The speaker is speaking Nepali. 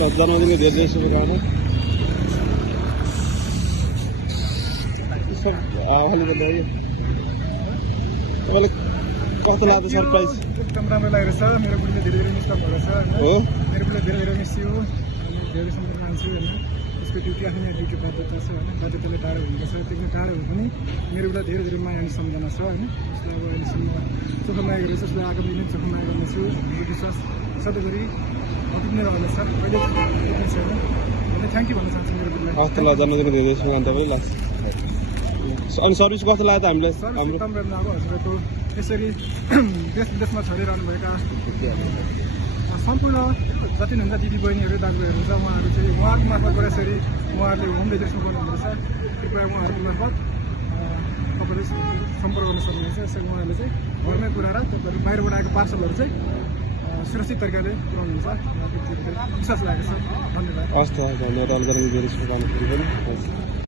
जन्मदिनको धेरै धेरै शुभकामना। हावाले गर्दाखेरि तपाईँले कस्तो लाग्छ सरप्राइज? एकदम राम्रो लागेको छ। मेरो बुढीले धेरै धेरै मिस भएको छ हो, मेरो बुढीले धेरै धेरै मिस थियो। धेरै सम्झना मान्छु होइन। उसको ड्युटी आफ्नो यहाँ ड्युटी बाध्यता छ होइन, बाध्यताले टाढो हुनुपर्छ। त्यो टाढो हो पनि मेरो बुढा धेरै धेरै माया अनि सम्झना छ होइन। उसलाई अब अहिलेसम्म चोखो माया गरेको छ। उसलाई आगामी दिनमा चोखो माया गर्नेछु। विश्वास सधैँभरि अटुट नै रहनेछ। कहिले पुग्ने छैन। थ्याङ्क यू भन्न चाहन्छु मेरो बुढीलाई। हस् त ल, जन्मदिनको धेरै धेरै शुभकामना तपाईँलाई। अनि सर्भिस कस्तो लाग्यो त हामीलाई? हाम्रो एकदम राम्रो अब हजुरको यसरी देश विदेशमा छरिरहनुभएका सम्पूर्ण जति हुन्छ दिदी बहिनीहरू दाजुभाइहरू हुन्छ उहाँहरू चाहिँ उहाँहरूको मार्फतबाट यसरी उहाँहरूले होम डेलिभरीमा गर्नुहुँदो रहेछ। कृपया उहाँहरूको मार्फत तपाईँले सम्पर्क गर्न सक्नुहुन्छ। यसरी उहाँहरूले चाहिँ घरमै पुऱ्याएर बाहिरबाट आएको पार्सलहरू चाहिँ सुरक्षित तरिकाले पुऱ्याउनुहुन्छ। विश्वास लागेको छ। धन्यवाद। हस् त, धन्यवाद। धेरै शुभकामना।